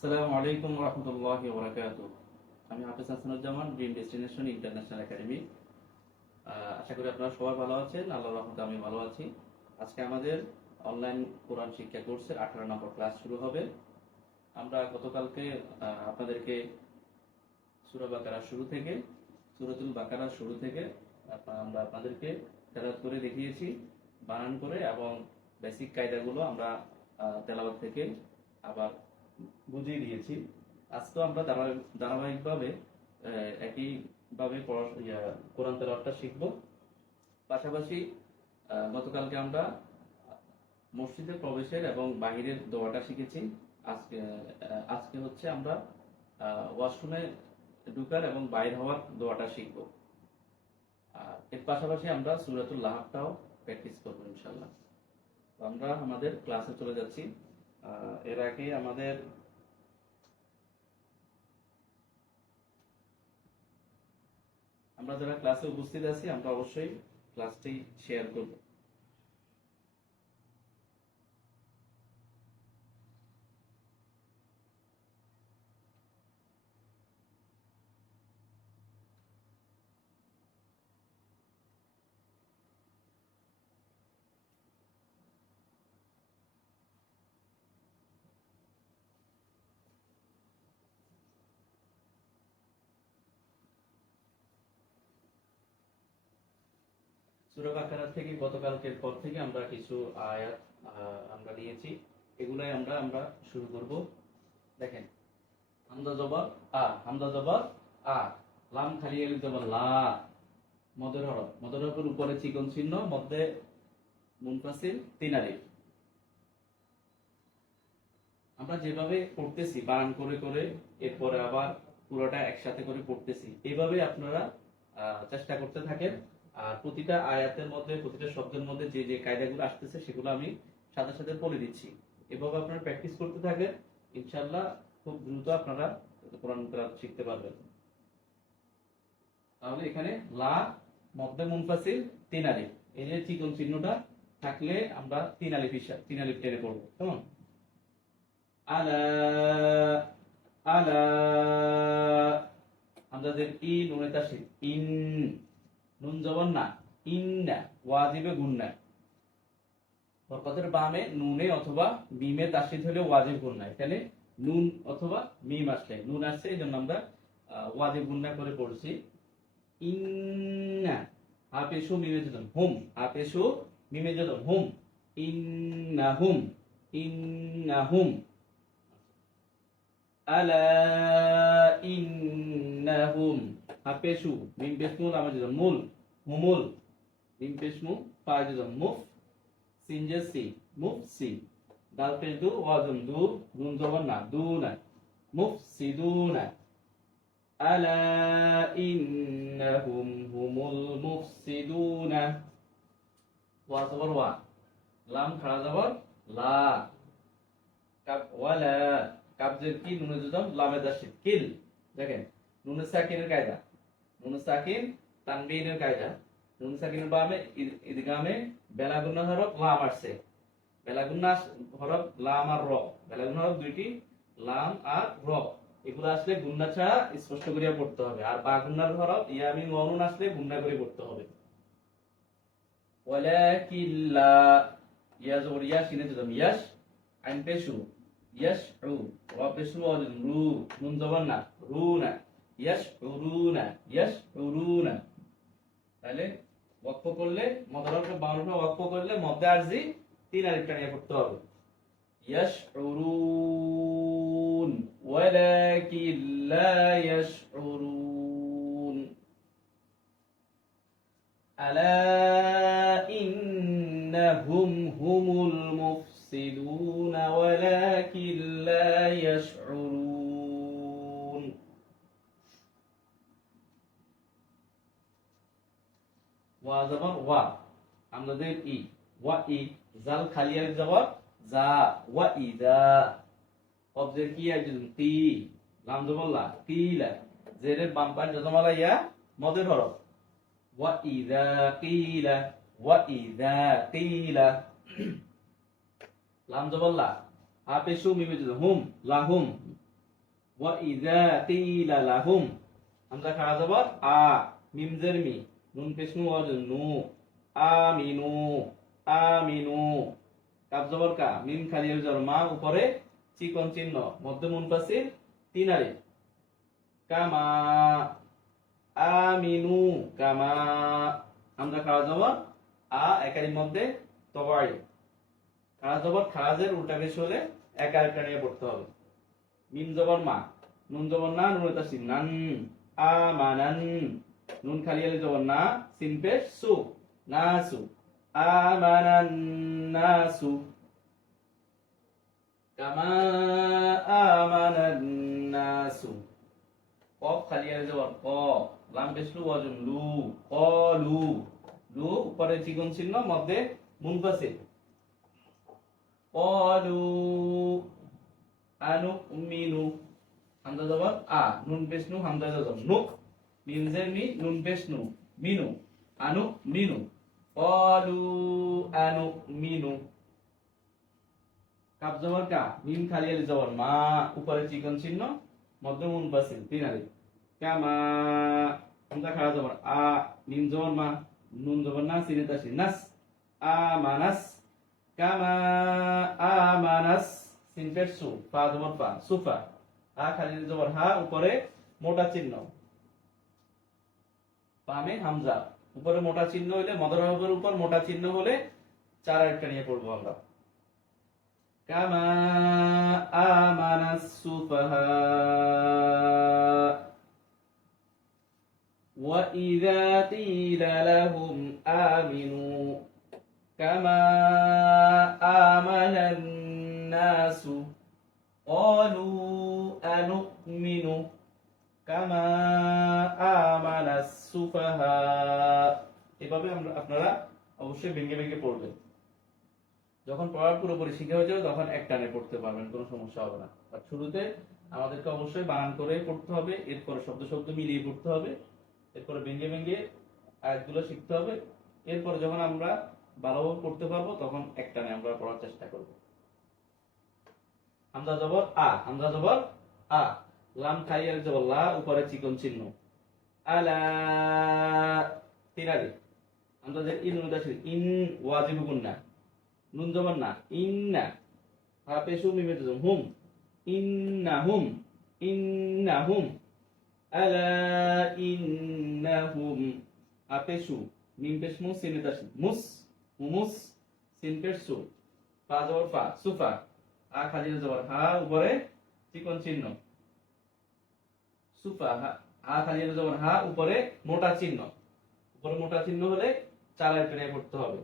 আসসালামু আলাইকুম রহমতুল্লাহি ওয়া বারাকাতুহু। আমি Hafez Hasanuzzaman, dream destination international academy. আশা করি আপনারা সবাই ভালো আছেন। আল্লাহর রহমতে আমি ভালো আছি। আজকে আমাদের অনলাইন কোরআন শিক্ষা কোর্সের 18 নম্বর ক্লাস শুরু হবে। আমরা গতকালকে আপনাদেরকে সূরা বাকারা শুরু থেকে সূরাতুল বাকারা শুরু থেকে আমরা আপনাদেরকে তেলাওয়াত করে দেখিয়েছি, বানান করে, এবং বেসিক কায়দাগুলো আমরা তেলাওয়াত থেকে আবার বুঝিয়ে দিয়েছি। আজকেও আমরা ধারাবাহিকভাবে একইভাবে কোরআন তেলাওয়াতটা শিখব। পাশাপাশি গতকালকে আমরা মসজিদে প্রবেশের এবং বাহিরের দোয়াটা শিখেছি। আজকে হচ্ছে আমরা ওয়াশরুমে ঢুকার এবং বাইর হওয়ার দোয়াটা শিখব। এর পাশাপাশি আমরা সূরাতুল লাহাবটাও প্র্যাকটিস করবো ইনশাল্লাহ। তো আমরা আমাদের ক্লাসে চলে যাচ্ছি। এর আগে আমরা যারা ক্লাসে উপস্থিত আছি আমরা অবশ্যই ক্লাসটি শেয়ার করব। সূরা বাকারা থেকে গতকালকের পর থেকে আমরা কিছু আয়াত আমরা নিয়েছি, এগুলাই আমরা শুরু করব। দেখেন, হামজা জবর হামজা জবর লাম খালি আলিফ জবর লা, মদের হরফের উপরে চিকন চিহ্ন, মধ্যে মুনফাসিল, তিন আলিফ। আমরা যেভাবে পড়তেছি বানান করে করে, এরপরে আবার পুরোটা একসাথে করে পড়তেছি, এইভাবে আপনারা চেষ্টা করতে থাকেন। আর প্রতিটা আয়াতের মধ্যে, প্রতিটা শব্দের মধ্যে যে যে কায়দাগুলো আসতেছে সেগুলো আমি সাথে সাথে বলে দিচ্ছি। এভাবে আপনারা প্র্যাকটিস করতে থাকেন, ইনশাআল্লাহ খুব দ্রুত আপনারা কোরআন তেলাওয়াত শিখতে পারবেন। তাহলে এখানে লা, মধ্যে মুনফাসিল, তিন আলিফ, এই যে চিকন চিহ্নটা থাকলে আমরা তিন আলিফ টেনে পড়বো। কেমন? আলা আলা, আমাদের ই নুনে তাসদীদ, ইন, নুন জবর না, ইন্না, ওয়াজিবে গুন্না। বরকতের বামে নুনে অথবা মিমে তাসদীদ হলে ওয়াজিব গুন্না। এখানে নুন অথবা মিম আসলে, নুন আসছে এই জন্য আমরা ওয়াজিব গুন্না করে পড়ছি। ইন্না, হাপেশু মিমে যদম হুম, হাপেশু মিমে যদম হুম, ইন্নাহুম, ইন্নাহুম। আলা ইন্নাহুম, হাপেশু মিম পেশমু লামে যদম মুল, হুমুল, মিম পেশমু ফা যদম মুফ, সিন যে সি, মুফসি, দাল পেশ দু, ওয়াজম দু, নুন জবর না, দুনা, মুফসিদুনা। আলা ইন্নাহুম হুমুল মুফসিদুনা। ওয়া জবর ওয়া, লাম খাড়া জবর লা, কাব ওয়ালা, কাব জের কি, নুনে যদম লামে তাসদীদ কিল। দেখেন নুনে সাকিনের কায়দা, নুনে সাকিন তানবিনের কায়দা। নুন সাকিনের বামে ইদগামে বেলাগুন্না হরফ লাম আসছে, বেলাগুন্না হরফ লাম আর র, বেলাগুন্না হরফ দুইটি, লাম আর র। এগুলো আসলে গুন্না ছাড়া স্পষ্ট করে পড়তে হবে। আর বা গুন্নার হরফ ইয়া মিম ওয়া নুন আসলে গুন্না করে পড়তে হবে। ওয়ালাকিল্লা, ইয়া জবর ইয়া, শিনে যদম ইয়াশ, আইন পেশু ইয়াশউ, র পেশু ওয়া রু, নুন জবর না, রুনা, ইয়াশউরুনা, ইয়াশউরুনা। তাহলে ওয়াকফ করলে মদরফে বাউন্ডে ওয়াকফ করলে মধ্যে আরজি তিন আলিফটা নিয়ে পড়তে হবে। ইয়াশউরুন ওয়ালাকিন লা ইয়াশউরুন। আলা ইন্নাহুম হুমুল মুফসিদুন ওয়ালাকিন লা ইয়াশউরুন। ওয়া জবর ওয়া, আমাদের ই, ওয়া ই, জাল খালি আলিফ জবর জা, ওয়া ইদা, কবজের কি একজন তি, লাম জবর লা, কিলা, জেরের বাম পাশ যজমালা ইয়া, মদের হরফ, ওয়া ইদা কিলা, ওয়া ইদা কিলা। লাম জবর লা, হাপেশু মিমে যদম হুম, লাহুম, ওয়া ইযা কিলা লাহুম হামজা খাড়া জবর আ মিম জের মি নুন পেশ নু ওয়াজুন নু আমিনু আমিনু কাফ জবর কা মিম খালি আলিফ জবর মা উপরে চিকন চিহ্ন মধ্য মুনফাসিল তিন আলিফ কামা আমিনু কামা হামজা খাড়া জবর আ একারির মধ্যে তবাই খাড়া জবর খারাজের উল্টা পেশ হলে এক আরেকটা নিয়ে পড়তে হবে মিম জবর মা নুন জবর না নুন তাসিন নান আমানান নুন খালি আলিফ জবর না সিন পেশ সু নাসু আমানান নাসু কামা আমানান নাসু কফ খালি আলিফ জবর ক লাম পেশ লু ওয়াজুন লু কলু লু উপরে চিকন চিহ্ন মধ্যে মুনফাসিল কলু আনুমিনু হামজা জবর আ নুন পেশ নু হামজা জবর নু মিম জের মি নুন পেশ নু মিনু আনুমিনু কলু আনুমিনু কাফ জবর কা মিম খালি আলিফ জবর মা উপরে চিকন চিহ্ন মধ্য মুনফাসিল তিন আলিফ কামা হামজা খাড়া জবর আ মিম জবর মা নুন জবর না সিনে তাসিন নাস আমানাস কামা আমানাস সিন পেশ সু ফা জবর ফা সুফা আ খালি আলিফ জবর হা উপরে মোটা চিহ্ন পামে হামজা উপরে মোটা চিহ্ন হলে মদর হরফের উপর মোটা চিহ্ন হলে চার একটা নিয়ে পড়বো আমরা কামা আমানাস সুফাহা ওয়া ইযা কিলা লাহুম আমিনু কামা আমানান নাসু ক্বালু আনুমিনু কামা আমানাস সুফাহা এভাবে আপনারা অবশ্যই ভেঙে ভেঙে পড়বেন যখন পড়ার পুরোপুরি শিখে হয়ে যাবে তখন এক টানে পড়তে পারবেন কোনো সমস্যা হবে না আর শুরুতে আমাদেরকে অবশ্যই বানান করে পড়তে হবে এরপরে শব্দ শব্দ মিলিয়ে পড়তে হবে এরপরে ভেঙে ভেঙে আয়াতগুলো শিখতে হবে এরপরে যখন আমরা ভালোভাবে পড়তে পারবো তখন এক টানে আমরা পড়ার চেষ্টা করব হামজা জবর আ হামজা জবর আ লাম খাই আলিফ জবর লা উপরে চিকন চিহ্ন আলা তিরাদি হামজা যে ইন মুদাশির ইন ওয়াজিব গুন্না নুন জবর না ইন্না হা পেশু মিমে জম হুম ইন্নাহুম ইন্নাহুম আলা ইন্নাহুম আপেশু মিম পেশ মু সিনে তাসিন মুস হুমুস সিন পেশ সু ফা জবর ফা সুফা আ খালি জবর হা উপরে চিকন চিহ্ন সুফা হা খালি জবর হা উপরে মোটা চিহ্ন উপরে মোটা চিহ্ন হলে চালের পেনে পড়তে হবে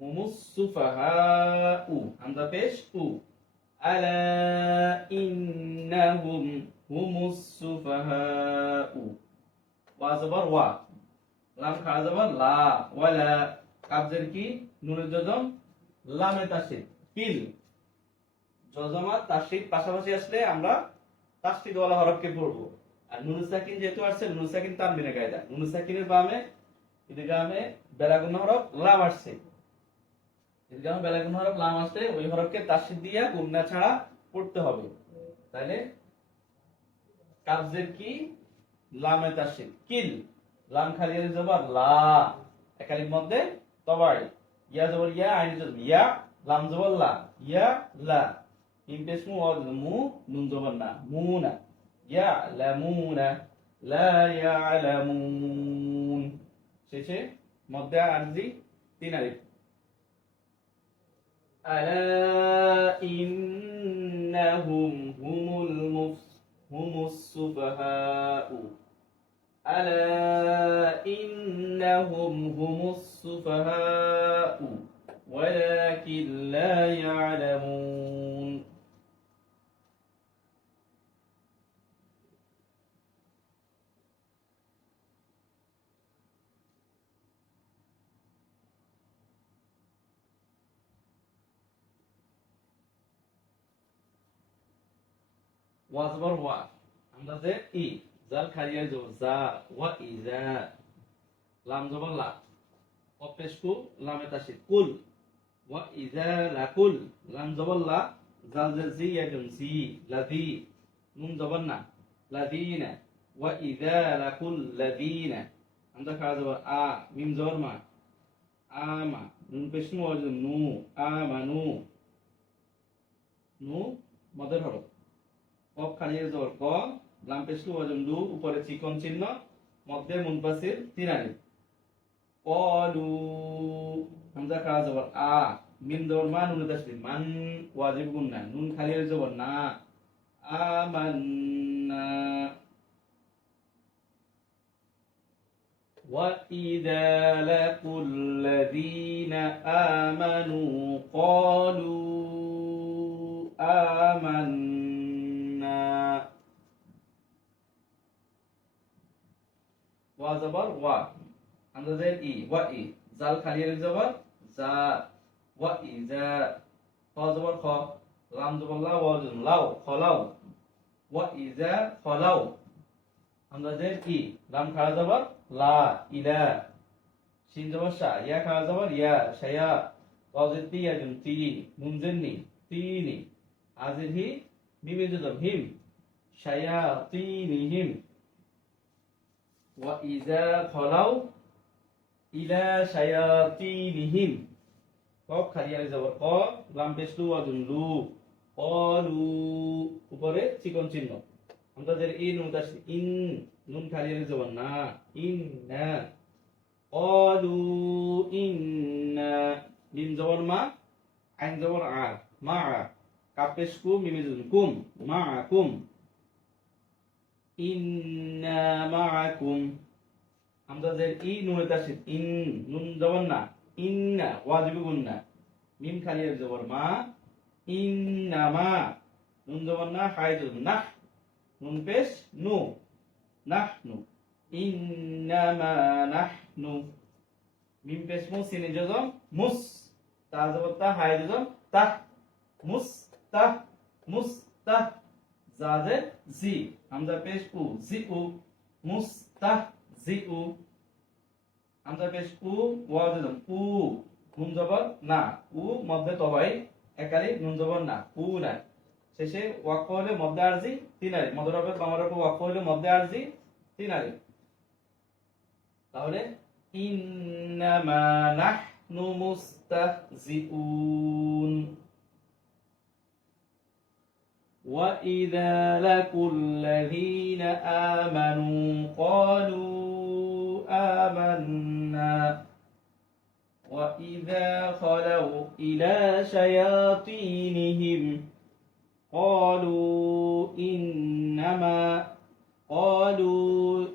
হুমুস সুফাহা উ হামজা পেশ উ আলা ইন্নাহুম হুমুস সুফাহা উ ওয়া জবর ওয়া লাম খাড়া জবর লা ওয়ালা কাবজের কি নুনের জজম লামে তাসদীদ কিল জজমাত তাসদীদ পাশাপাশি আসলে আমরা তাসদীদ ওয়ালা হরফকে পড়ব আর নুন সাকিন যেহেতু আসছে নুন সাকিন তানবিনে কায়দা নুন সাকিনের বামে ইদগামে বেলাগুন হরফ লাম আসছে ইদগামে বেলাগুন হরফ লাম আসলে ওই হরফকে তাসদীদ দিয়া গুণনা ছাড়া পড়তে হবে তাহলে কাবজের কি লামে তাসদীদ কিল লাম খালি আলিফ জবর লা একালির মধ্যে তবাই ইয়া জবর ইয়া আইন জবর ইয়া লাম জবর লা ইয়া লা মিম পেশ মু ওয়াজ মু নুন জবর না মুনা ইয়ালামুনা লা ইয়ালামুন শেষে মধ্যে আরজি তিন আলিফ আলা ইন্নাহুম হুমুস সুফাহাউ আলা ইন্নাহুম হুমুস সুফাহাউ ওয়ালাকিন লা ইয়ালামুন ওয়া জবর ওয়া আমদাজে ই জাল খালিয়া জবর জা ওয়া ইজা লাম জবর লা অপেশকু লামে তাসদীদ কুল ওয়া ইজা লাকুল লাম জবর লা জাল জি একজন জি লাদি নুন জবর না লাদিনা ওয়া ইযা লাকুল লাদিনা আমরা খাওয়া যাবো আ মিম জবর মা আমা নুন পেশ নু ওয়াজুন নু আমানু নু মদের হরফ কফ খালিয়ে জবর ক লাম পেশ নু ওয়াজুন লু উপরে চিকন চিহ্ন মধ্যে মুনফাসিল তিন আলিফ কলু হামজা খাওয়া যাবর আ মিম জবর মা নুন তাসদিদ মান ওয়াজিব গুন্না নুন খালিয়ে জবর না আমান্না وَإِذَا لَقُوا الَّذِينَ آمَنُوا قَالُوا آمَنَّا ওয়া জবর ওয়া আমাদের ই ওয়া ই জাল খালিয়ে জবর জা ওয়া ইজা খ জবর খ লাম জবর লা ওয়া জবর লাও খলাও ওয়া ইজা খলাও আমাদের ই লাম খাড়া জবর লা ইলা শিন জবর শা ইয়া খাড়া জবর ইয়া শায়া ওয়াজিদ তি ইয়াজুন তি নুন জন্নি তিনি আজির হি মিমে জবর হিম শায়া তিনিহিম ওয়া ইজা খলাও ইলা শায়াতিনিহিম কফ খালিয়া জবর ক লাম পেশলু ওয়াজুন লু কলু উপরে চিকন চিহ্ন আমরা যে ই নুন তাসদিদ ইন নুন খালিয়া জবর না ইন্না কলু ইন্না মিম জবর মা আইন জবর আ মা কাফ পেশ কু মিম জবর কুম মাআকুম ইন্না মাআকুম আমরা যে ই নুন তাসদিদ ইন নুন জবর না ইন্না ওয়াজিব গুন্না মিম খালিয়া জবর মা ইন্নামা নুন জবর না হাই জবর না নুন পেশ নু নাহনু ইন্নামা নাহনু মিম পেশ মু সিনে জজম মুস তা জবর তা হাই জজম তাহ মুস্তাহ জাজে জি হামজা পেশ উ জি উ মুস্তাহজিউ হামজা পেশ উ ওয়া জজম উ নুন জবর না উ মধ্যে তবাই একালি নুন জবর না উ না শেষে ওয়াকফ হলে মধ্যে আরজি তিন আলিফ মদরবের বামার উপর ওয়াকফ হলে মধ্যে আরজি তিন আলিফ তাহলে ইন্নামা নাহনু মুস্তাহজিউন وَإِذَا لَقُوا الَّذِينَ آمَنُوا قَالُوا آمَنَّا وَإِذَا خَلَوْا إِلَى شَيَاطِينِهِمْ قالوا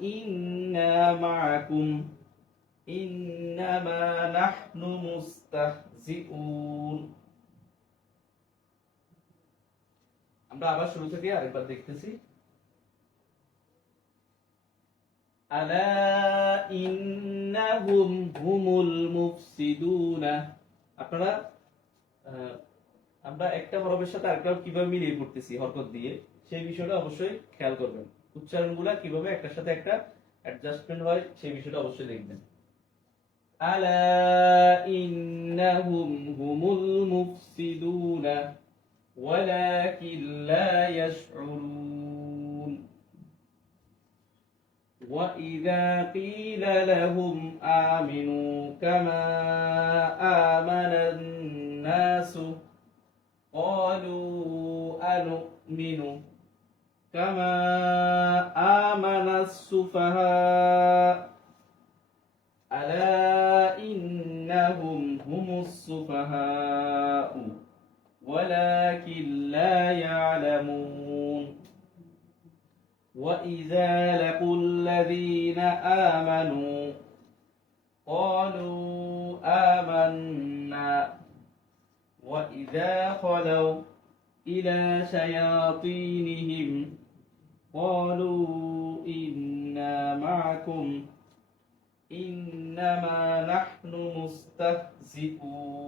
إِنَّا مَعَكُمْ إِنَّمَا نَحْنُ مُسْتَهْزِئُونَ আমরা আবার শুরু থেকে আরেকবার দেখতেছি আলা ইন্নাহুম হুমুল মুফসিদুনা আপনারা আমরা একটা হরফের সাথে আরেকটা কিভাবে মিলিয়ে পড়তেছি হরকত দিয়ে সেই বিষয়টা অবশ্যই খেয়াল করবেন উচ্চারণগুলো কিভাবে একটার সাথে একটা অ্যাডজাস্টমেন্ট হয় সেই বিষয়টা অবশ্যই দেখবেন আলা ইন্নাহুম হুমুল মুফসিদুনা ولكن لا يشعرون وإذا قيل لهم آمنوا كما آمن الناس قالوا أنؤمن كما آمن السفهاء ألا إنهم هم السفهاء ولكن لا يعلمون وإذا لقوا الذين آمنوا قالوا آمنا وإذا خلوا إلى شياطينهم قالوا إنا معكم إنما نحن مستهزئون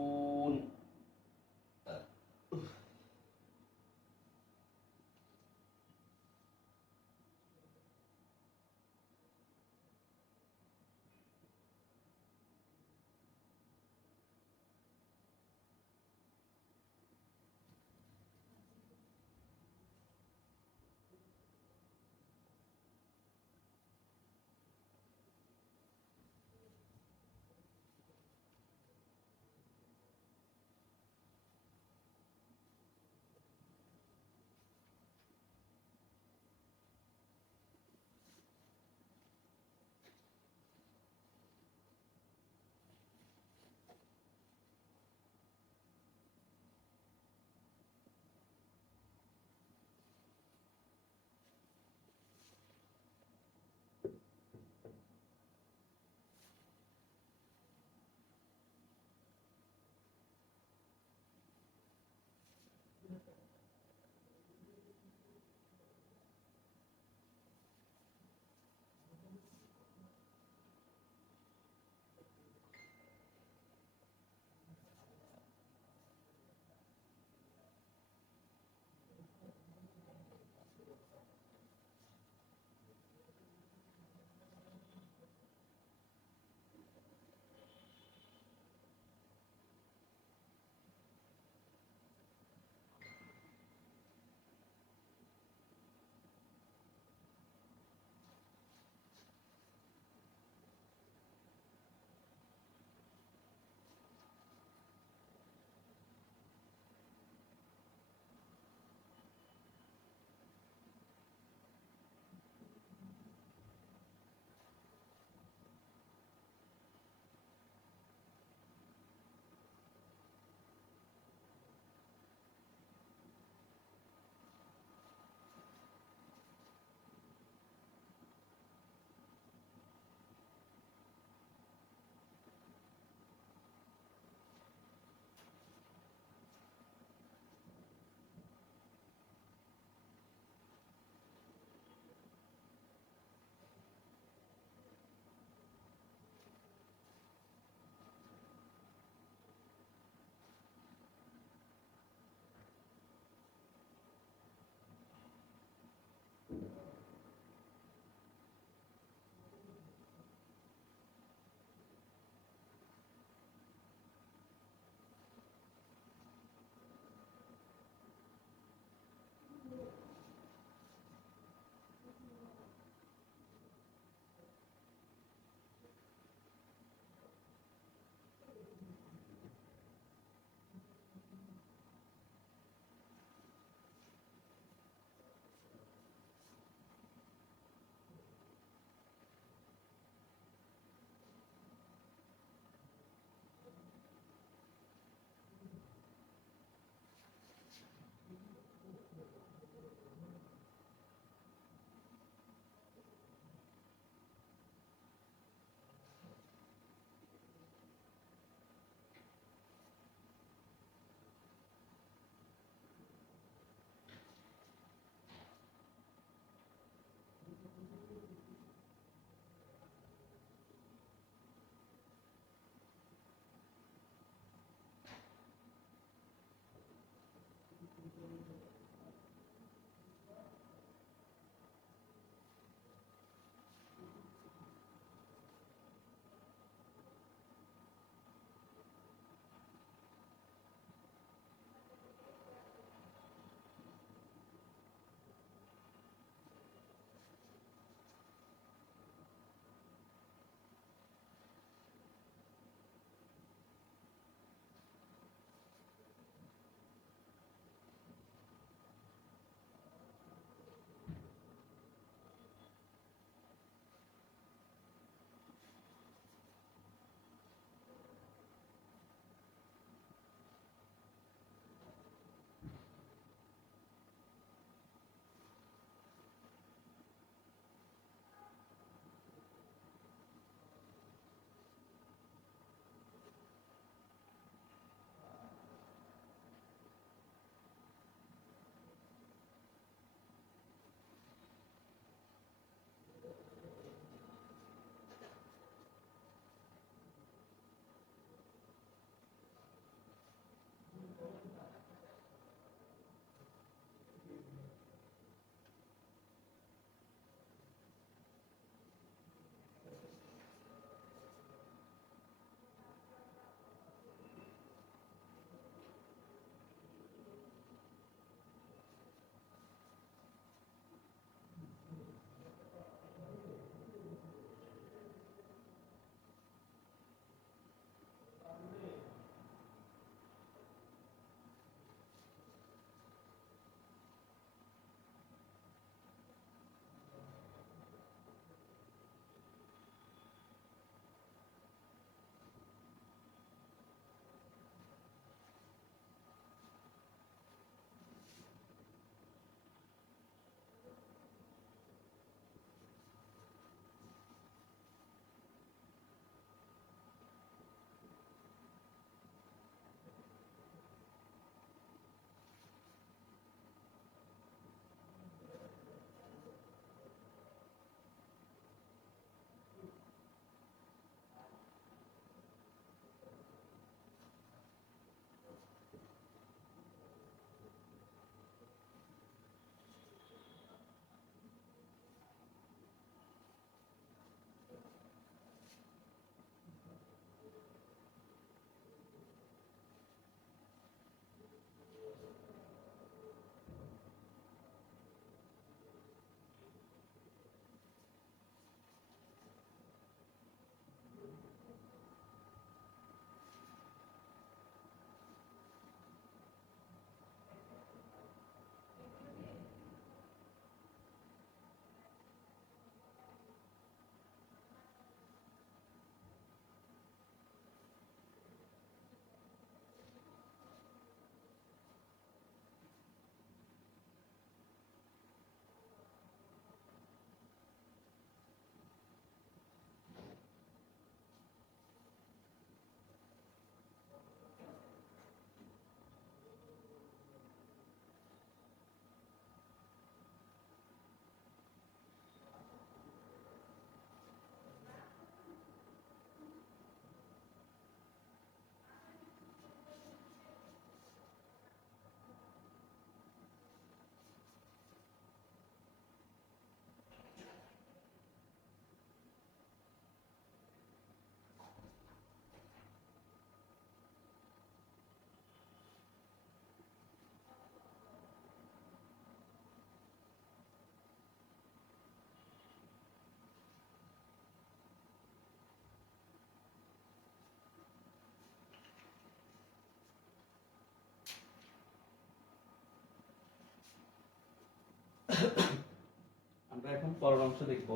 এখন পরের অংশ দেখব।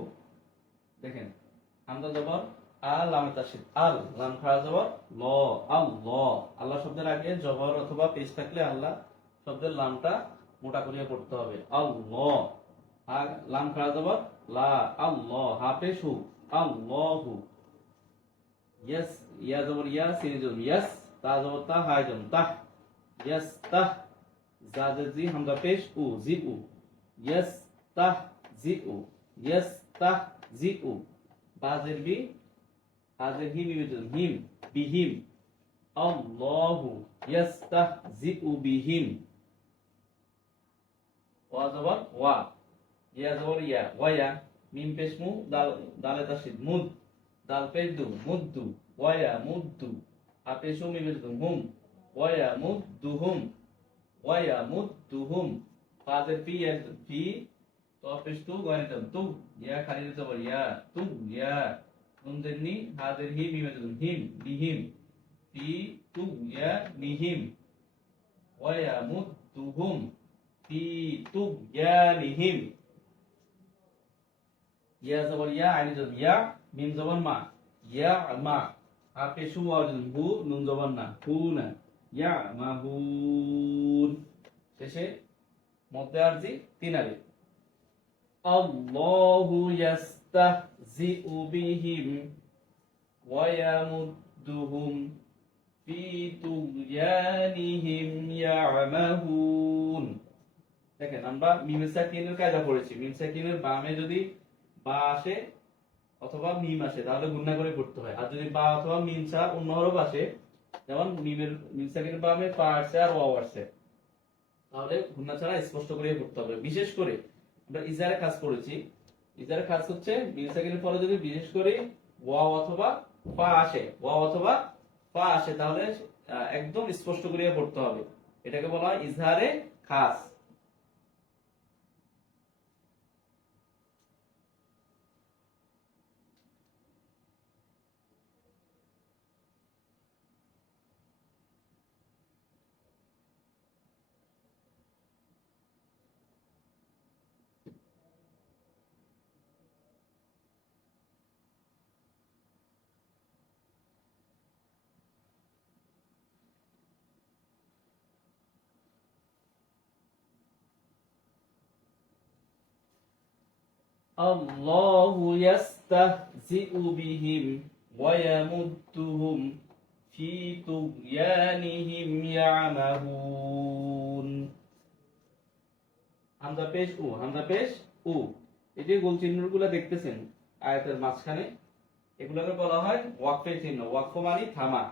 দেখেন হামজা জবর আল লামে তাসদীদ আল লাম খাড়া জবর ল আল্লাহ। আল্লাহ শব্দের আগে জবর অথবা পেশ থাকলে আল্লাহ শব্দের লামটা মোটা করিয়া পড়তে হবে আল্লাহ। আর লাম খাড়া জবর লা আল্লাহ হা পেশ হু আল্লাহু। ইয়াস ইয়া জবর ইয়া সিন জবর ইয়াস তা জবর তা হা জবর তাহ ইয়াস তাহ জা জের জি হামজা পেশ উ জি উ ইয়াস তাহ জি উ ইয়াস তাহ জি উ। বাজের বি হাজের হিম হিম বিহিম আল্লাহু ইয়াস্তাহজিউ বিহিম। ওয়া জবর ওয়া ইয়া জবর ইয়া ওয়া মিম পেশ মু দাল দালে তাসদীদ মুদ দাল পেশ দু মুদ্দু ওয়া মুদ্দু হা পেশ মিম পেশ দু হুম ওয়া মুদ্দুহুম ওয়া মুদ্দুহুম। ফাজের ফি ইয়া ফি তো পেশ তু গয়না তু ইয়া খালি জবর ইয়া তু ইয়া নুনদেরনি হাদের হি মিম পেশ হিম বিহিম ফি তু ইয়া নিহিম ওয়া মুদ্দুহুম ফি তুগয়ানিহিম। ইয়া জবর ইয়া আইন জবর ইয়া মিম জবর মা ইয়া মা হা পেশ হু ওয়া হু নুন জবর না হু না ইয়া মাহুন। শেষে মধ্যে আরজি তিন আলিফ আল্লাহু ইয়াস্তাহজিউ বিহিম ওয়া ইয়ামুদ্দুহুম ফি তুগয়ানিহিম ইয়ামাহুন। দেখেন আমরা মিম সাকিনের কায়দা পড়েছি। মিম সাকিনের বামে যদি বা আসে অথবা মিম আসে তাহলে গুণনা করে পড়তে হয়। আর যদি বা অথবা মিম ছাড়া অন্য হরফ আসে, যেমন মিম সাকিনের বামে পা আসছে আর ওয়াও আসছে, তাহলে গুণনা ছাড়া স্পষ্ট করে পড়তে হবে। বিশেষ করে আমরা ইজারে কাজ করেছি। ইজারে কাজ হচ্ছে মিম সাকিনের পরে যদি বিশেষ করে ওয়াও অথবা পা আসে, ওয়াও অথবা পা আসে, তাহলে একদম স্পষ্ট করে পড়তে হবে। এটাকে বলা হয় ইজহারে খাস। আল্লাহু ইয়াস্তাহজিউ বিহিম ওয়া ইয়ামুদ্দুহুম ফি তুগয়ানিহিম ইয়ামাহুন। হামজা পেশ উ হামজা পেশ উ। এই যে গোল চিহ্নগুলো দেখতেছেন আয়াতের মাঝখানে, এগুলোকে বলা হয় ওয়াকফে চিহ্ন। ওয়াকফ মানে থামা,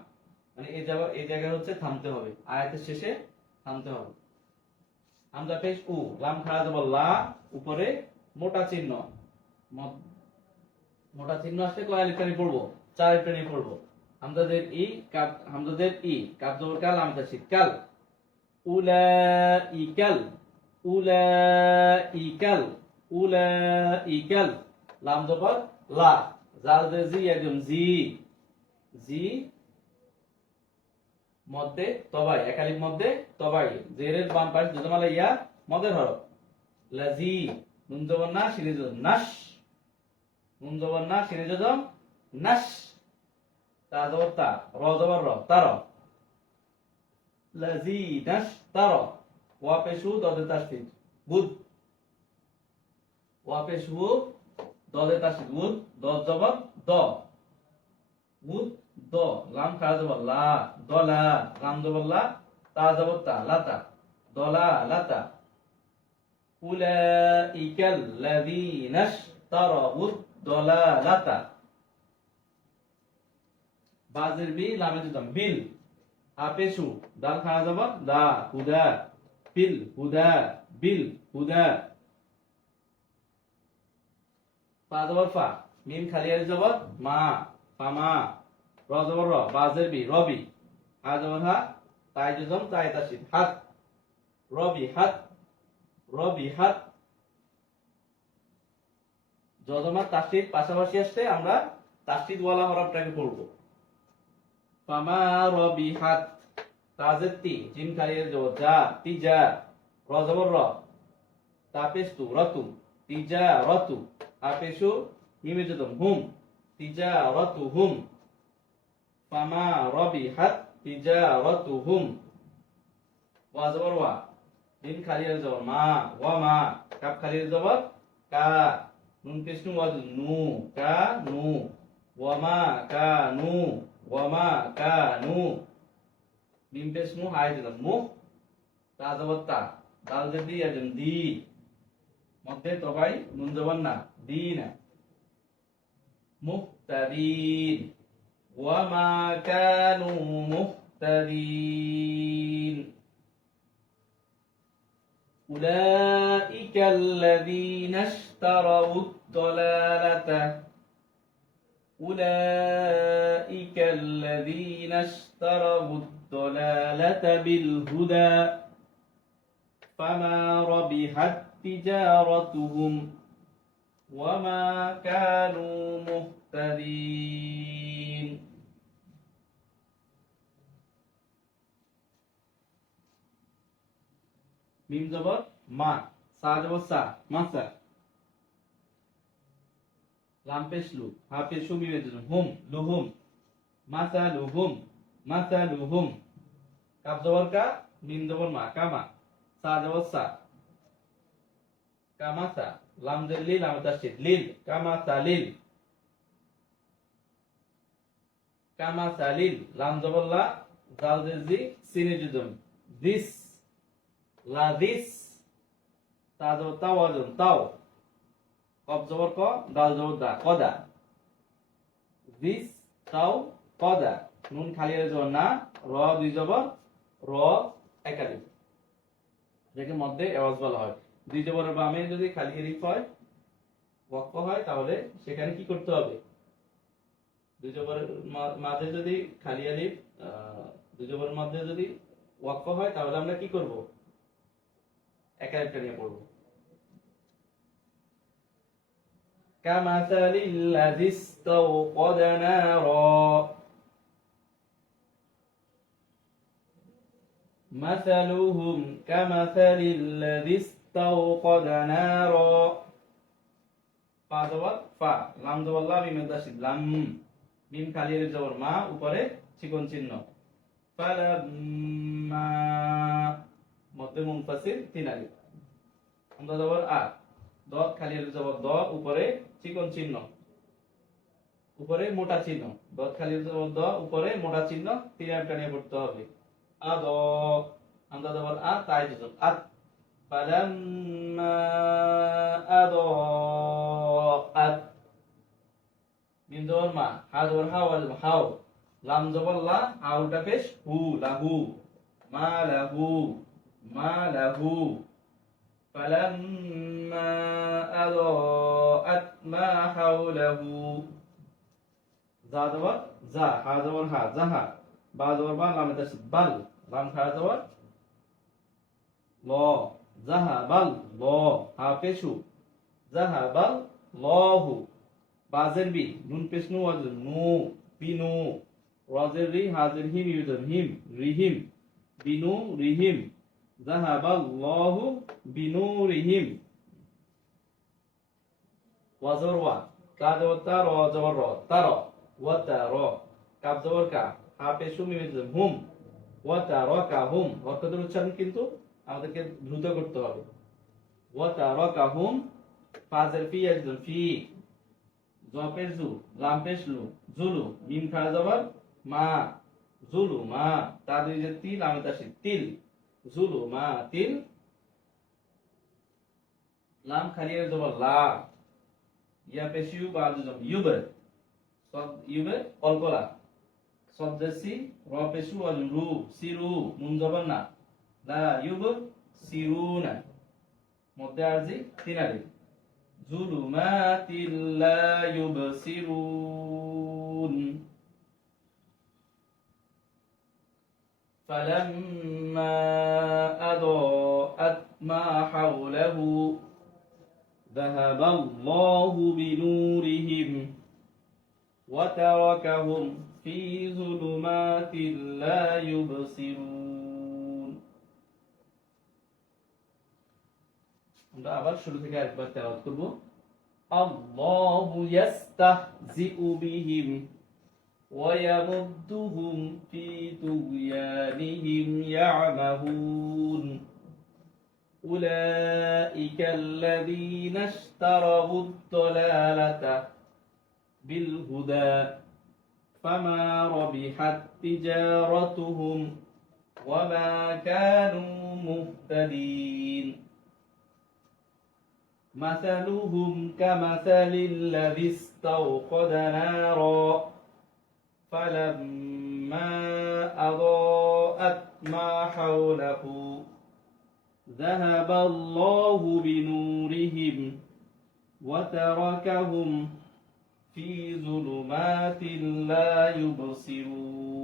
মানে এই জায়গায় হচ্ছে থামতে হবে, আয়াতের শেষে থামতে হবে। হামজা পেশ উ লাম খাড়া জবর লা উপরে মোটা চিহ্ন। মোটা চিহ্ন আসলে কয় আলিফ টানি পড়বো? 4 আলিফ টানি পড়বো। হামজাদের ই কাব হামজাদের ই কাব জবর কাল লাম তাসদীদ কাল উলাইকাল উলাইকাল উলাইকাল লাম জবর লা জাল দে জি একদম জি জি মধ্যে তবাই এক আলিফ মধ্যে তবাই জেরের বাম পাশে জজমালা ইয়া মদের হরফ লাজি নুন জবর না শিনে জজম নাশ নুন জবর না শিনে জজম নাশ তা জবর তা র জবর র তার লাজি নাশ তার ওয়া পেশু দদে তাসদীদ বুদ ওয়া পেশু দদে তাসদীদ বুদ দদ জবর দ বুদ দ লাম খাড়া জবর লা দলা লাম জবর লা তা জবর তা লাতা দলা লাতা উলাইকাল লাযীনা ইশতারাউ দলালাতা। বাজের বি লামে জজম বিল আপেশু দাল খাড়া জবর দা হুদা বিল হুদা বিল হুদা। ফা জবর ফা মিম খালি আলিফ জবর মা ফামা র জবর র বাজের বি রবি হা জবর হা তাই জজম তাই তাসদীদ হাত রবি হাত রবি হাত। যজমার তাসদীদ পাশাপাশি আসছে আমরা তাসদীদ ওয়ালা হরফটাকে পড়ব। ফামা রবি হাত তাজের তি জিম খালি আলিফ জবর যা তিজা র জবর র তাপেস তু রতু তিজারাতু হাফেশু মিমে যদম হুম তিজারাতুহুম ফামা রবিহাত তিজারাতুহুম ওয়া জবর ওয়া দিন খালি জবর মা ওয়া মা কাপ খালি জবর কা নুন পেশ নু ওয়া নু কা নু ওয়া মা কা নু ওয়া মা কা নু মিম পেশ নু হাই দিলাম মু তা জবর তা দাল যদি আজম দি মধ্যে তো ভাই নুন জবর না দি না মুহতাদিন ওয়া মা কানু মুহতাদিন أولئك الذين اشتروا الضلالة أولئك الذين اشتروا الضلالة بالهدى فما ربحت تجارتهم وما كانوا مهتدين মিম জবর মা সা জবর সা মাসা লাম পেশ লু হা পেশ মিমে জন্য হুম লুহুম মাসা লুহুম কাফ জবর কা মিম জবর মা কামা সা জবর সা কামাসা লাম জের লিল লাম তাসদীদ লিল কামাসা লিল লাম জবর লা জাল জের জি সিনে জুদম দিস লা দিস তা জবর তা ওয়া জবর তাও কফ জবর ক দাল জবর দা কদা দিস তাও কদা নুন খালি জবর না র দুই জবর র একাধিক যাকে মধ্যে আওয়াজ বলা হয় দুই জবরের বামে যদি খালি আলিফ হয় ওয়াকফ হয় তাহলে সেখানে কি করতে হবে দুই জবরের মাঝে যদি খালি আলিফ দুই জবরের মধ্যে যদি ওয়াকফ হয় তাহলে আমরা কি করব একাধিকটা নিয়ে পড়ব কামাসালিল লাযী ইসতাওকাদা নারা মাসালুহুম কামাসালিল লাযী ইসতাওকাদা নারা ফা জবর ফা লাম জবর লা মিম তাসদীদ লাম মিম খালি আলিফ জবর মা উপরে চিকন চিহ্ন ফালাম্মা মধ্যে মুনফাসিল তিন আলিফ হামজা জবর আ দত খালি আলিফ জবর দ উপরে চিকন চিহ্ন উপরে মোটা চিহ্ন দত খালি আলিফ জবর দ উপরে মোটা চিহ্ন তিন আলিফ নিয়ে পড়তে হবে আদ হামজা জবর আ তাই জবর আত ফালাম্মা আদাআত মিম জবর মা হা জবর হা ওয়া জবর হাও লাম জবর লা হাউটা পেশ হু লাহু মা লাহু ফালাম্মা আদাআত মা হাওলাহু জা জবর জা হা জবর হা জাহা বা জবর বা লাম তাসদীদ বাল লাম খা জবর ল জাহাবাল ল হা পেশু জাহাবাল লহু বাজের বি নুন পেশ নু ওয়াজ নু বিনু রাজের রি হাজের হিম ইউজার হিম রিহিম বিনু রিহিম জাহাবাল লহু বিনু রিহিম ওয়াজর ওয়া তা জবর তা র জবর র তার ওয়া তা র কাফ জবর কা হা পেশু মিম ইউজার হুম ওয়া তা র কা হুম হরকতের উচ্চারণ কিন্তু আমাদেরকে দ্রুত করতে হবে ওয়া তারাকাহুম ফাজের ফি একজন ফি জপের জু লাম পেশ লু জুলু মিম খাড়া জবর মা জুলু মা তা দুই যে তিল আমি তাসি তিল জুলু মা তিল লাম খালিয়ে জবর লা ইয়া পেশ ইউ বা জম ইউবে সদ ইউবে কলকলা সদসি র পেশু আল রু সিরু নুন জবর না লা ইউবসিরুনা মধ্যে আরজি তিন আলিফ জুলুমাতিল লা ইউবসিরুন ফালাম্মা আদাআত মা হাওলাহু যাহাবাল্লাহু বিনুরিহিম ওয়া তারাকাহুম ফি যুলুমাতিল লা ইউবসিরুন আমরা আবার শুরু থেকে আরেকবার তেলাওয়াত করব। আল্লাহু ইয়াস্তাহজিউ বিহিম ওয়া ইয়ামুদ্দুহুম ফি তুগয়ানিহিম ইয়ামাহুন উলাইকা আল্লাযীনা ইশতারাউদ-দালালাতা বিল হুদা ফামা রাবিহাত তিজারাতুহুম ওয়া মা কানু মুহতাদিন مثلهم كمثل الذي استوقد نارا فلما أضاءت ما حوله ذهب الله بنورهم وتركهم في ظلمات لا يبصرون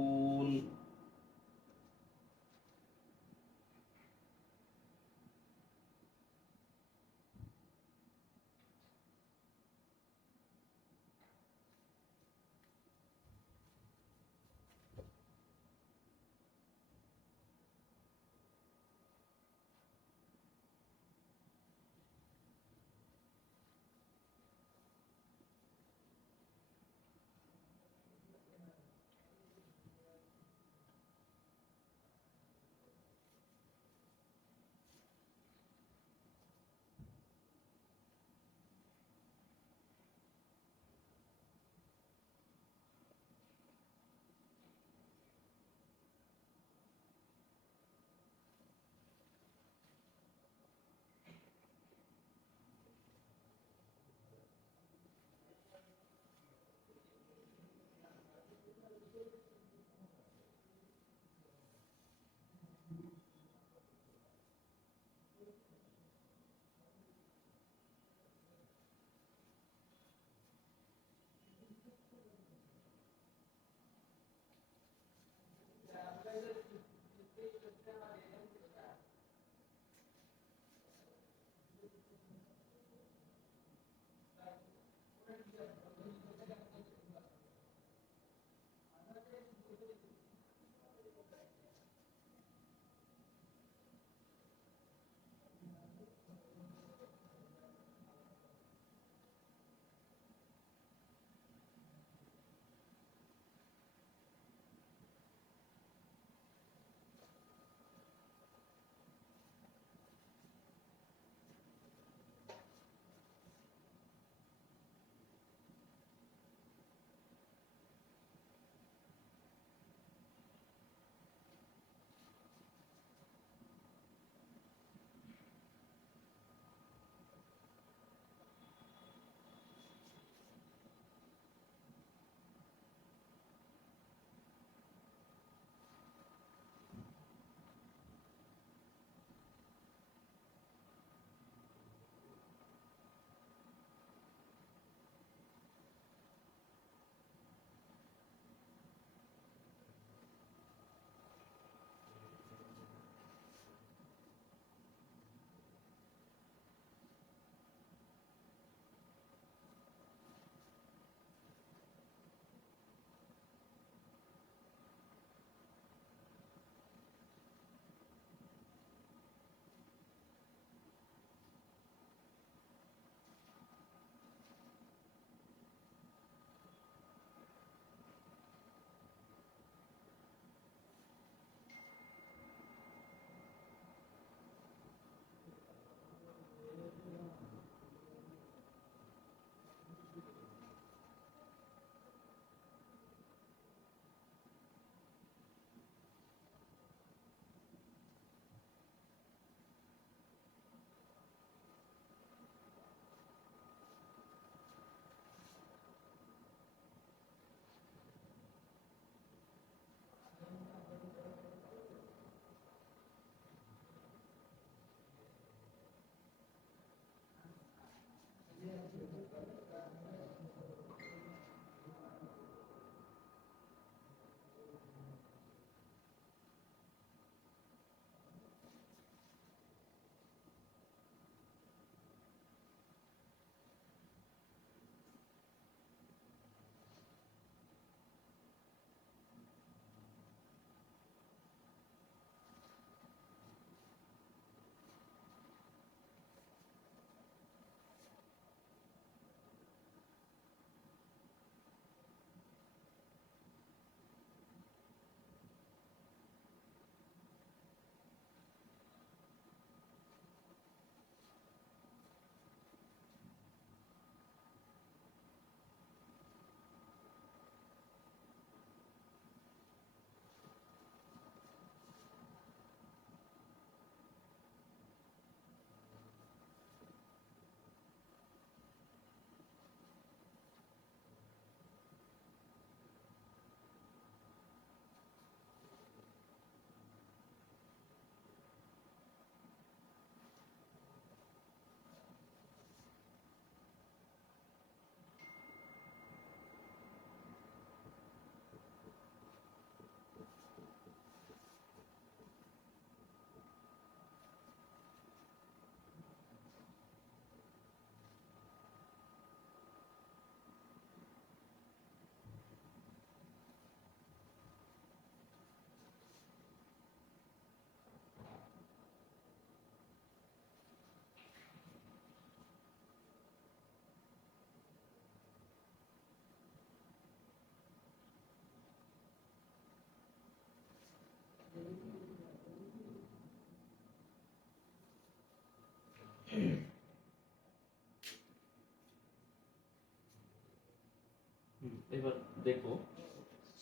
এবার দেখো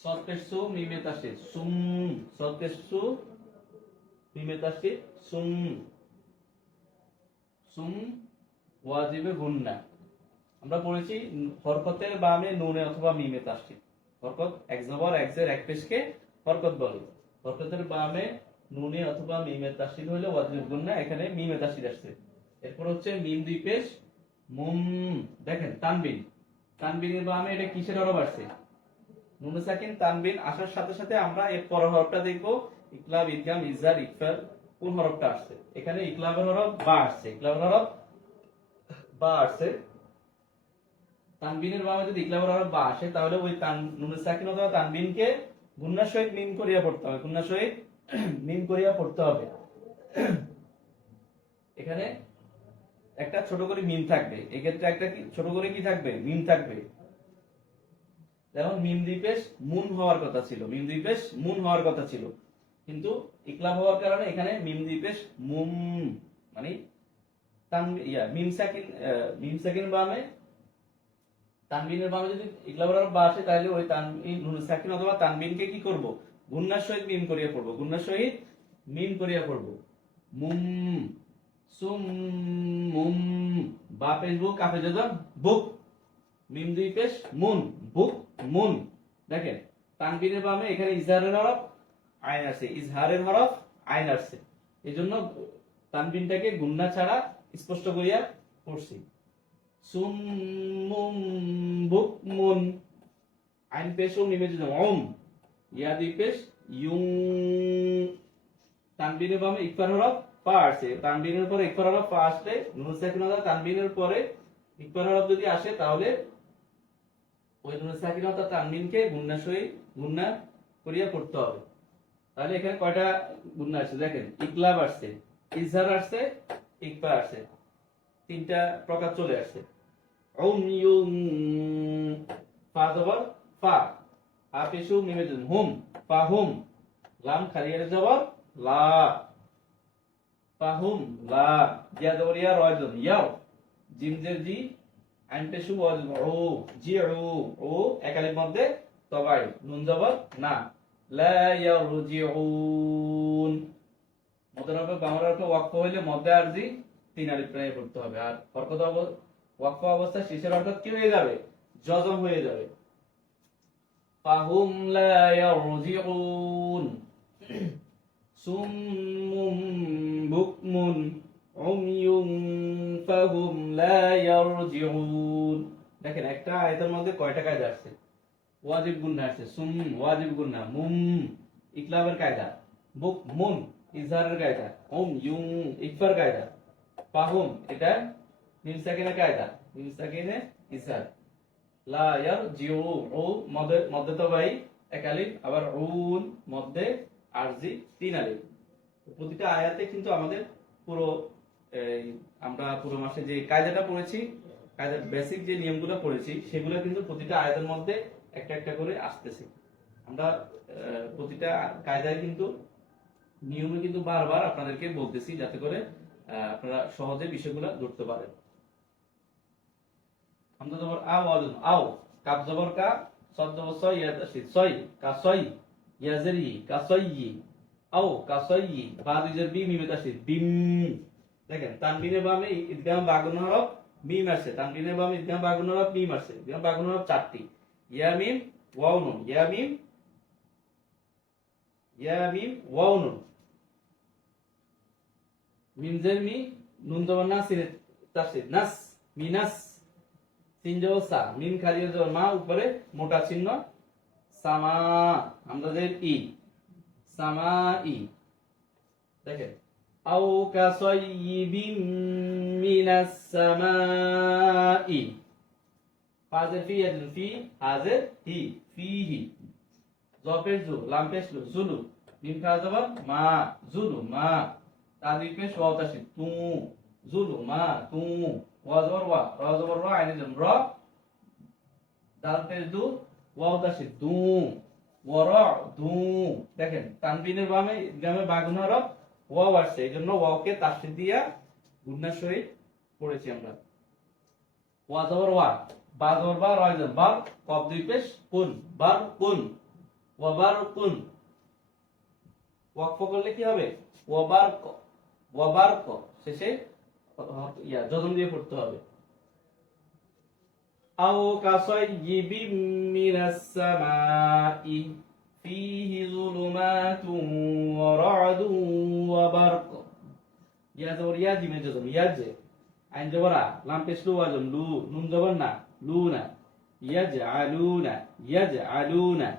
সদকেশু মিমে তাসদীদ সুম, সদকেশু মিমে তাসদীদ সুম, সুম ওয়াজিবে গুন্না। আমরা পড়েছি হরকতের বামে নুনে অথবা মিমে তাসদীদ। হরকত এক জবর এক জের এক পেশকে হরকত বলে। হরকতের বামে নুনে অথবা মিমে তাসদীদ হলে ওয়াজিবে গুন্না, এখানে মিমে তাসদীদ আসছে। এরপর হচ্ছে মিম দুই পেশ মুম, দেখেন তানবিন, তানবিনের বামে এটা কিসের হরফ আসছে? নুন সাকিন তানবিন আসার সাথে সাথে আমরা এর পরের হরফটা দেখব ইকলাব ইদগাম ইজার ইকফার কোন হরফটা আসছে। এখানে ইকলাবের হরফ বা আসছে, ইকলাবের হরফ বা আসছে। তানবিনের বামে যদি ইকলাবের হরফ বা আসে তাহলে ওই নুন সাকিন অথবা তানবিনকে গুন্নার সহিত মিম করিয়া পড়তে হবে, গুন্নার সহিত মিম করিয়া পড়তে হবে। এখানে একটা ছোট করে মিম থাকবে, এক্ষেত্রে একটা ছোট করে কি থাকবে? মিম থাকবে। যেমন মিম দ্বীপেশ মুন হওয়ার কথা ছিল, মিম দ্বীপেশ মুন হওয়ার কথা ছিল, কিন্তু ইকলাব হওয়ার কারণে এখানে মিম দ্বীপেশ মুম, মানে মিম সাকিন বামে তানবিনের বামে যদি ইকলাবের হরফ বা আসে তাহলে ওই তানবিন নুন সাকিন অথবা তানবিনকে কি করব? গুন্নার সহিত মিম করিয়া পড়ব, গুন্নার সহিত মিম করিয়া পড়ব। মুম সুম মুম, বা পেশ বুক, কাফে যজন বুক, মিম দুই পেশ মুন, বুক মুন। দেখেন তানবিনের বামে এখানে ইজহারের হরফ আইন আছে, ইজহারের হরফ আইন আছে, এজন্য তানবিনটাকে গুন্না ছাড়া স্পষ্ট করিয়া পড়ছি। সুম্মুম বুকমুন, আইন পেশ ও মিমে যজন উম, ইয়া দুই পেশ ইউং। তানবিনের বামে ইকফার হরফ পা আসছে, তানবিনের পরে ইকফার হরফ পা আসলে নুন সাকিন অথবা তানবিনের পরে ইকফার হরফ যদি আসে তাহলে ওই নুন সাকিন অথবা তানবিনকে গুন্না সহিত গুন্না করিয়া পড়তে হবে। তাহলে এখানে কয়টা গুন্না আসছে? দেখেন ইকলাব আসছে, ইজহার আসছে, ইকফা আসছে, তিনটা প্রকার চলে আসছে। উম ফা জবর ফা, আপিসু মিমে যজন হুম, ফাহুম, লাম খালিয়ার জবর লা, ফাহুম লা, জিয়া জবর ইয়া, রয়জন ইয়াও, জিম জের জি, আইন পেশু ওয়াজ ও, জিউ ও, একালির মধ্যে তবাই, নুন জবর না, লা ইয়ারজিউন। মদের হরফে বাংলার হরফে ওয়াকফ হইলে মধ্যে আরজি তিন আলিফ প্রায় পড়তে হবে, আর হরকত ওয়াকফ অবস্থায় শেষের হরকত কি হয়ে যাবে? জজম হয়ে যাবে। ফাহুম লা ইয়ারজিউন, সুম্মুম বুকমুন উময়ুন ফাহুম লা ইয়ারজিউন। দেখেন একটা আয়াতের মধ্যে কয়টা কায়দা আসছে? ওয়াজিব গুন্না আসছে, সুম ওয়াজিব গুন্না, মুম ইকলাবের কায়দা, বুক মুন ইজহারের কায়দা, ইউং ইকফার কায়দা, ফাহুম এটা মিম সাকিনের কায়দা, মিম সাকিনে ইজহার, লা ইয়ারজিউ ও মধ্যে তবাই এক আলিফ, আবার উন মধ্যে আরজি তিন আলিফ। প্রতিটা আয়াতে কিন্তু আমাদের পুরো আমরা পুরো মাসে যে কায়দাটা পড়েছি, কায়দার বেসিক যে নিয়মগুলো পড়েছি সেগুলো কিন্তু প্রতিটা আয়াতের মধ্যে একটা একটা করে আসতেছে। আমরা প্রতিটা কায়দায় কিন্তু নিয়মে কিন্তু বারবার আপনাদেরকে বলতেছি যাতে করে আপনারা সহজে বিষয়গুলো ধরতে পারেন। হামজা জবর আ, ওয়াজ আও, কাফ জবর কা, সদ জবর সয়, ইয়া তাসদীদ সয়, কা সয়, ইয়া জারি কা সয়yi, আও কা সয়yi, বা দুই জের বি, মিমে তাসদীদ বিম। দেখেন তানবিনের বামে ইদগাম বা গুণ হরফ মিম আসছে, তানবিনের বামে ইদগাম বা গুণ হরফ মিম আসছে, ইদগাম বা গুণ হরফ চারটি, ইয়া মিম ওয়াও নুন, ইয়া মিম ওয়াও নুন, মিম জের মি, নুন জবর না, সিনে তাসদীদ নাস, মিনাস, সিন জবর সা, মিম খালি জবর মা, উপরে মোটা চিহ্ন সামা, হামজা জের ই, সামা ই। দেখেন আও কাসাইয়িবিম মিনাস সামাই, ফাজে ফি ইয়াদিন ফি, হাজে হি, ফিহি, জফের জু, লাম পেশ লু, জুলু, মিম খা জবর মা, জুলু মা, তানবিন পেশ ওয়াও তাসদীদ তু, জুলু মা তু, ওয়া জবর ওয়া, রা জবর রা, আইন জম রা, দাল পেশ দু, ওয়াও তাসদীদ দু, ওয়ারা দু। দেখেন তানবিনের বামে ইদগামে বা গুণ হরফ ওয়াও আসছে, এইজন্য ওয়াওকে তাসদীদ দিয়া গুণনার সহিত পড়েছি আমরা। ওয়া জবর ওয়া, বা জবর বা, রা জবর বার, কফ দুই পেশ কুন, বার কুন, ওয়া বার কুন। ওয়াকফ করলে কি হবে? ওয়া বার ক, ওয়া বার ক, শেষে জজম দিয়ে পড়তে হবে। আও কাসাইয়িবিম মিনাস সামাই ফীহি যুলুমাতুন ওয়া রা'দুন ওয়া বারক। ইয়া জবর ইয়া, জিমে জজম, ইয়া যে, আইন জবর আ, লাম পেশ লু, ওয়াজম লু, নুন জবর না, লুনা, ইয়াজআলুনা, ইয়াজআলুনা।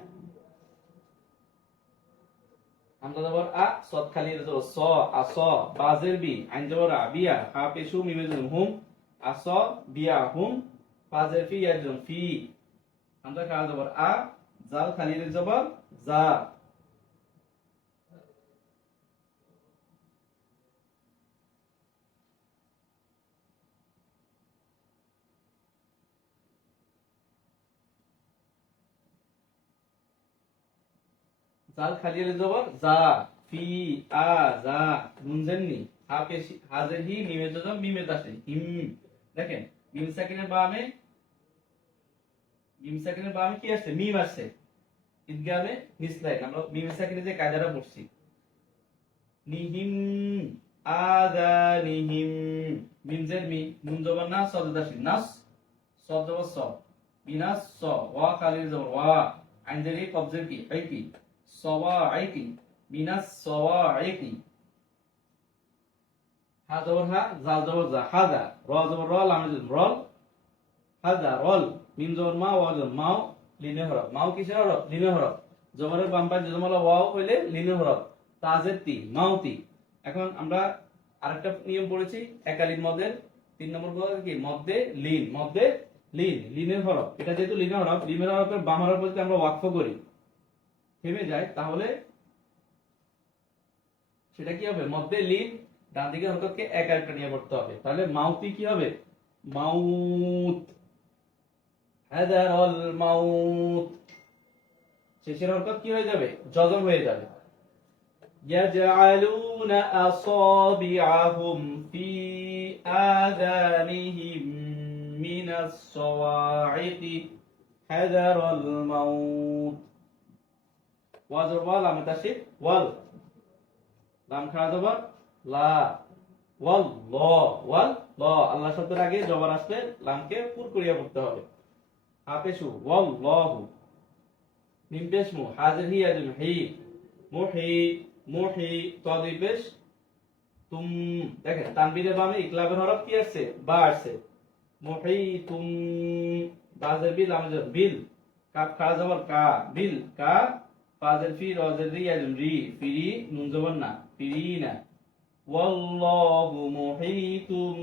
হামজা জবর আ, সদ খালি জবর স, আস, বাজের বি, আইন জবর আ, বিয়া, হা পেশু, মিমে জজম হুম, আস, বিয়া হুম, বাজের ফি, ইয়া জজম ফি। হামজা খালি জবর আ, জাল খালি জবর জা। জাল খালি জবর জা, ফি, আ, জা, নুন জেননি, হা পেশি, হাজের হি, মিমে জজম, মিমে দাসে হিম। দেখেন মিম সাকিনের বামে, মিম সাকিনের বামে কি আসছে? মিম আসছে। ইদগামে মিসলাইন, আমরা মিম সাকিনের যে কায়দাটা পড়ছি, নিহিম, আদানিহিম, মিম জের মি, নুন জবর না, সদ দাসি নাস, সদ জবর স, বিনাস স, ওয়া খালি জবর ওয়া, আইন জের ই, কফ জের কি, আইকি, সওয়াইকি, মিনাস সওয়াইকি। হা জবর হা, জাল জবর জা, হাদা, র জবর র, লাম জবর রল, হাদা রল, মিম জবর মা, ওয়া জবর মাও, লিনে হরফ। মাও কিসের হরফ? লিনে হরফ। জবরের বাম পাশে জজমালা ওয়াও হইলে লিনে হরফ। তাজের তি, মাউতি। এখন আমরা আরেকটা নিয়ম পড়েছি একালিন মদের 3 নম্বর কথা কি? মধ্যে লিন, মধ্যে লিন, লিনের হরফ। এটা যেহেতু লিনের হরফ, লিনের হরফের বাম হরফ যদি আমরা ওয়াকফ করি, থেমে যায়, তাহলে সেটা কি হবে? মধ্যে লিন, ডান দিকে হরকতকে এক আরেকটা নিয়ে পড়তে হবে। তাহলে মাউতি কি হবে? মাউত, হাদারাল মাউত। শেষের হরকত কি হয়ে যাবে? জজম হয়ে যাবে। ইয়াজআলুনা আসাবিআহুম ফি আযানিহিম মিনাস সাওয়াইকি হাদারাল মাউত। ওয়াজর ওয়াল, লাম তাশদীদ ওয়াল, লাম খাড়া জবর লা, ওয়াল ল, ওয়াল ল। আল্লাহ শব্দের আগে জবর আসলে লামকে পুর করিয়া পড়তে হবে। হাফেশু, ওয়াল লহু, মিম পেশ মু, হাজির হি, আজম হি, মুহি, মুহি, তদি পেশ তুম। দেখেন তানবিনের বামে ইকলাবের হরফ কি আসছে? বা আসছে। মুহি তুম, বাজের বিল, লামজের বিল, কাফ খাড়া জবর কা, বিল কা, ফাজের ফি, রজের রি, আজম রি, ফিরি, নুন জবর না, ফিরিনা। ওয়াল্লাহু মুহিতুম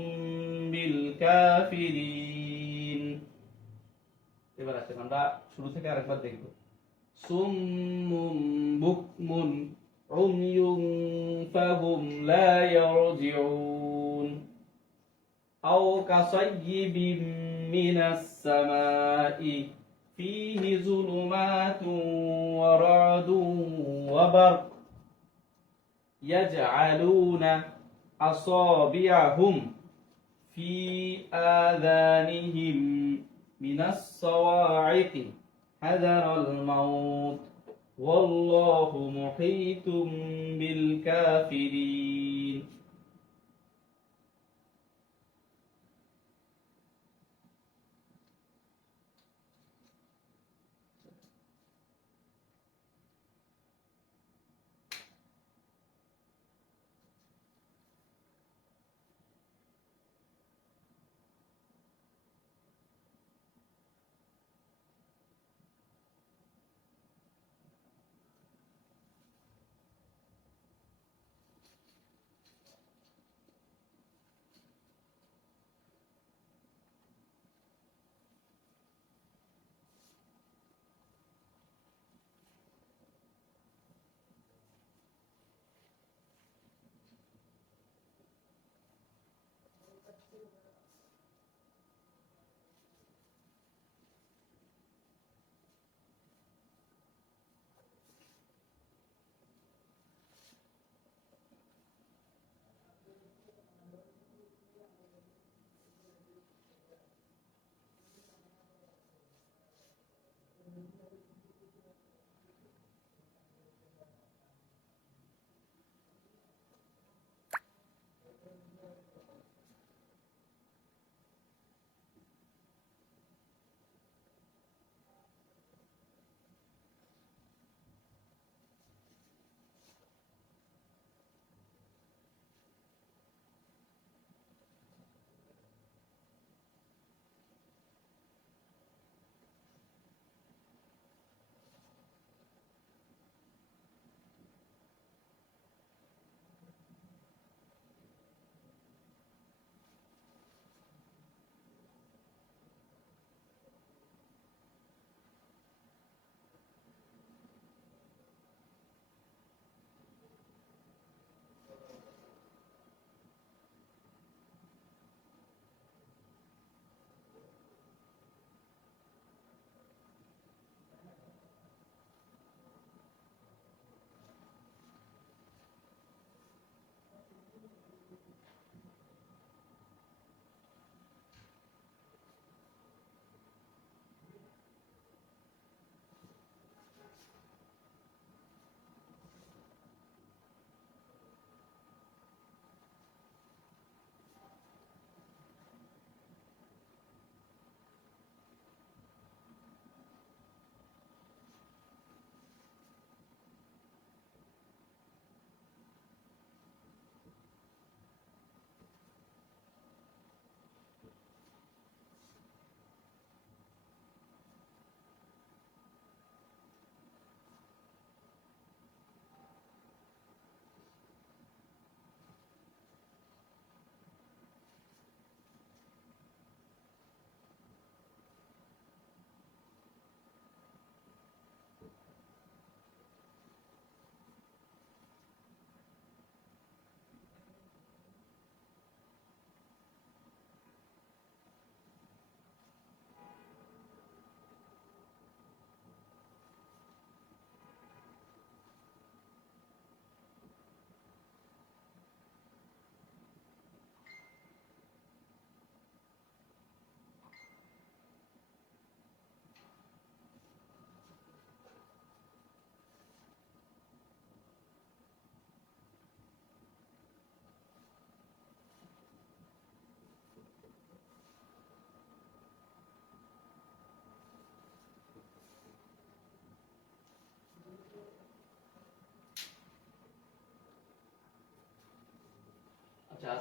বিল কাফিরিন। এবার আসেন আমরা শুরু থেকে আরেকবার দেখব। সুম্মুম বুকমুন উময়ুন ফাহুম লা ইয়ারজিউন। আও কাসাইয়িবিম মিনাস সামাই ফীহি যুলুমাতুন ওয়া রা'দুন ওয়া বারক। ইয়াজআলুনা আসাবিআহুম ফি আযানিহিম মিনাস সাওয়াইকি হাদারাল মাউত ওয়াল্লাহু মুহীতুম বিল কাফিরিন।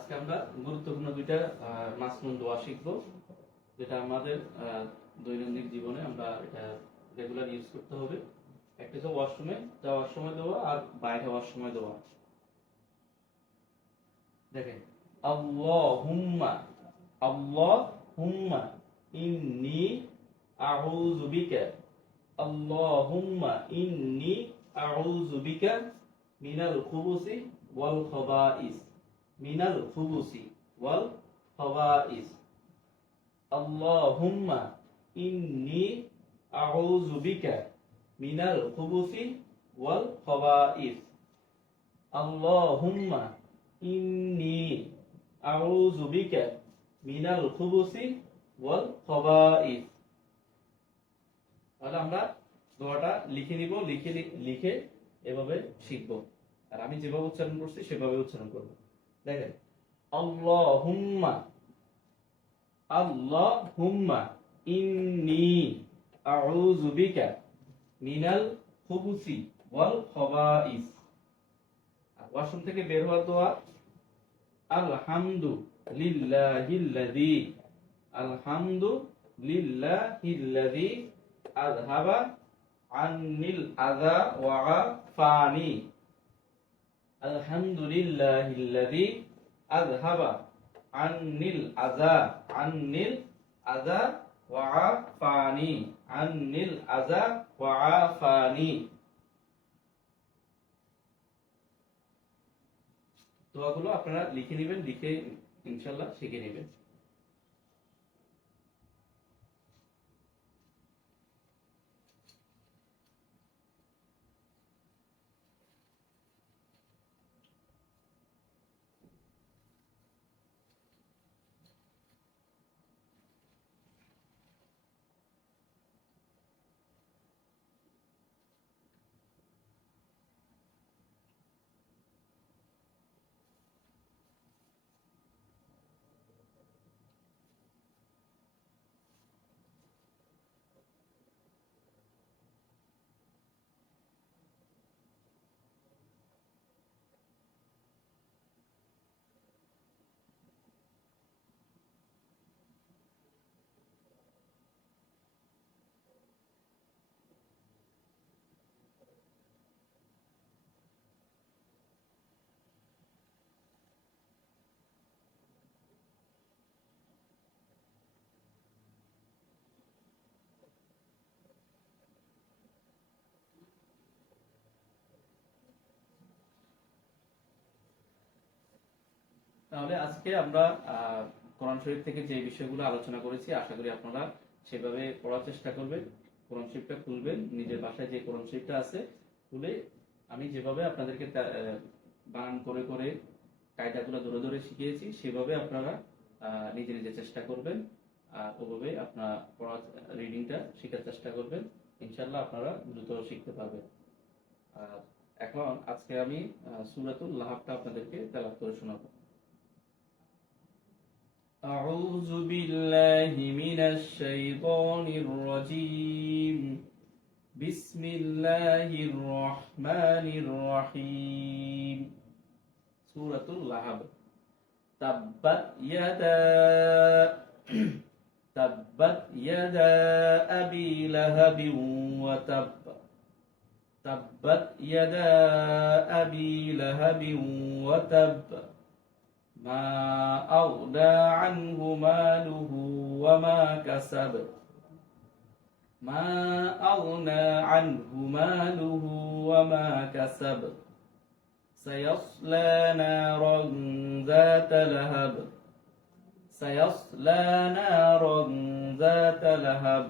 আজকে আমরা গুরুত্বপূর্ণ দুইটা মাসনুন দোয়া শিখবো, যেটা আমাদের দৈনন্দিন জীবনে আমরা এটা রেগুলার ইউজ করতে হবে। একটা হচ্ছে ওয়াশরুমে যাওয়ার সময় দেওয়া আর বাইরে হওয়ার সময় দেওয়া। দেখেন, আল্লাহুম্মা আল্লাহুম্মা ইন্নী আউযু বিকা, আল্লাহুম্মা ইন্নী আউযু বিকা মিনাল খুবুসি ওয়াল খাবাইস, মিনাল খুবুসি ওয়াল খাবাইস। আল্লাহুম্মা ইন্নী আউযু বিকা মিনাল খুবুসি ওয়াল খাবাইস। আল্লাহুম্মা ইন্নী আউযু বিকা মিনাল খুবুসি ওয়াল খাবাইস। তাহলে আমরা দোয়াটা লিখে নিব, লিখে এভাবে শিখবো। আর আমি যেভাবে উচ্চারণ করছি সেভাবে উচ্চারণ করব। দেখেন, আল্লাহুম্মা আল্লাহুম্মা ইন্নী আউযু বিকা মিনাল খুবুসি ওয়াল খাবাইস। ওয়াশরুম থেকে বের হওয়ার দোয়া, আলহামদুলিল্লাহিল্লাযী, আলহামদুলিল্লাহিল্লাযী আযহাবা আন্নিল আযা ওয়া আফানি, আলহামদুলিল্লাহিল্লাযী আযহাবা আন্নিল আযা ওয়া আফানি, আন্নিল আযা ওয়া আফানি। দোয়াগুলো আপনারা লিখে নেবেন, লিখে ইনশাআল্লাহ শিখে নেবেন। তাহলে আজকে আমরা কোরআন শরীফ থেকে যে বিষয়গুলো আলোচনা করেছি, আশা করি আপনারা সেভাবে পড়ার চেষ্টা করবেন। কোরআন শরীফটা খুলবেন, নিজের বাসায় যে কোরআন শরীফটা আছে খুলে আমি যেভাবে আপনাদেরকে বানান করে করে কায়দাগুলো ধরে ধরে শিখিয়েছি সেভাবে আপনারা নিজে নিজে চেষ্টা করবেন। আর ওভাবে আপনারা পড়া রিডিংটা শেখার চেষ্টা করবেন। ইনশাআল্লাহ আপনারা দ্রুত শিখতে পারবেন। আর এখন আজকে আমি সূরাতুল লাহাবটা আপনাদেরকে তেলাওয়াত করে শোনাবো। أعوذ بالله من الشيطان الرجيم. بسم الله الرحمن الرحيم. سورة اللهب. تبت يدا أبي لهب وتب. تبت يدا أبي لهب وتب. ما أغنى عنه ماله وما كسب. ما أغنى عنه ماله وما كسب. سيصلى نارا ذات لهب. سيصلى نارا ذات لهب.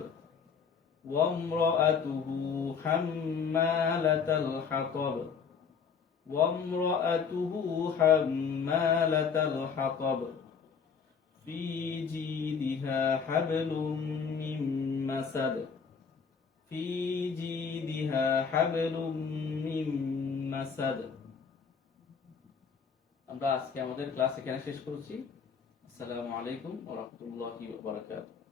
وامرأته حمالة الحطب. وامرأته حمالة الحطب. في جيدها حبل من مسد. في جيدها حبل من مسد. আমরা আজকে আমাদের ক্লাস এখানে শেষ করছি। আসসালামু আলাইকুম ওয়া রাহমাতুল্লাহি ওয়া বারাকাতুহু।